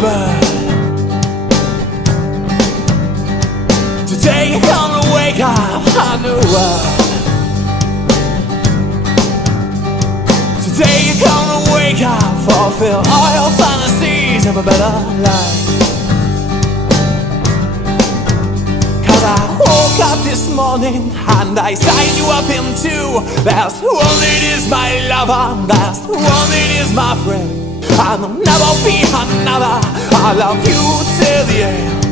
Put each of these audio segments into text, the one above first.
bird. Today you're gonna wake up a new world. Today you're gonna wake up, fulfill all your fantasies of a better life. Cause I woke up this morning and I signed you up in two. There's one that is my lover, there's one that is my friend, and there'll never be another. I love you till the end.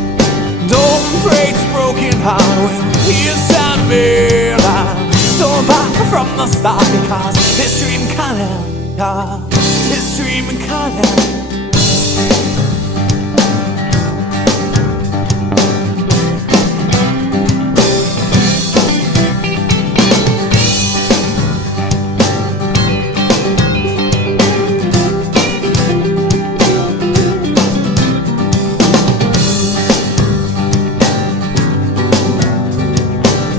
Don't break this broken heart when you stand me. Don't back from the start, because this dream can end, this dream can end.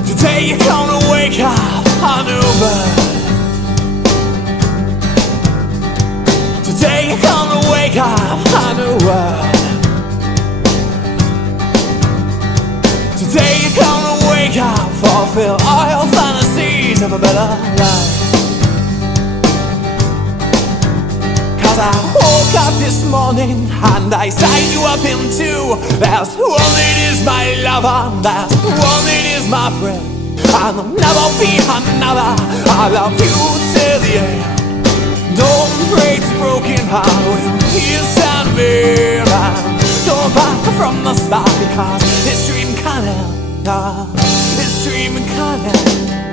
Today you're gonna wake up a new bird. Today you're gonna wake up a new world. Today you're gonna wake up, fulfill all your fantasies of a better life. Cause I woke up this morning and I signed you up in two. There's one that is my lover, there's one that is my friend, and there'll never be another. I love you till the end. Don't break this broken heart when you stand me around. Don't back from the start, because this dream can end, this dream can end.